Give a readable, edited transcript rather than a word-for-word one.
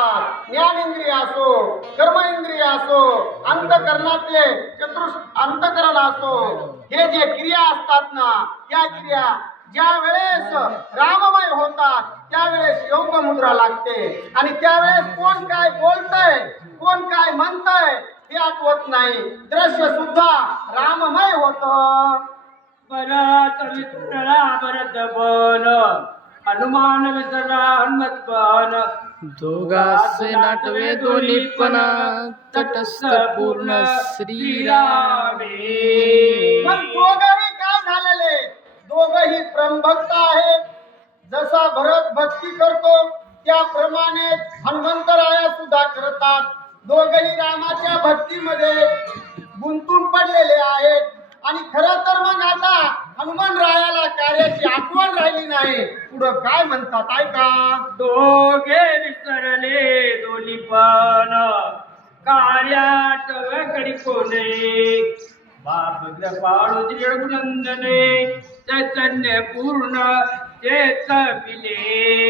ज्ञानेंद्रिय असो, कर्मेंद्रिय असो, अंतकरणातले अंतकरण असो, हे जे क्रिया असतात ना, त्या क्रिया ज्या वेळेस राममय होतात त्यावेळेस योग मुद्रा लागते आणि त्यावेळेस कोण काय बोलतय, कोण काय म्हणतय हे आठवत नाही. दृश्य सुद्धा राममय होत. परत विठ्ठला परत बोल, हनुमान विसरा हनुमत बन. दोघासे नाटवे दोन्हीपणा, तटस्थ पूर्ण श्रीरामे. पण दोघही काय झालेले, दोघही ब्रह्मभक्त आहे. जसा भरत भक्ती करतो त्याप्रमाणे हनुमंतराया सुद्धा करतात. दोघही रामाच्या भक्तीमध्ये गुंतून पडलेले आहेत. आणि खरं तर मग आता हनुमान रायाला कार्याची आठवण राहिली नाही. पुढं काय म्हणतात ऐका. दोघे विसरले दोन्ही पण, कार्यात करी कोणे. बाप कृपाळू रघुनंदने, चैतन्य पूर्ण चेतविले.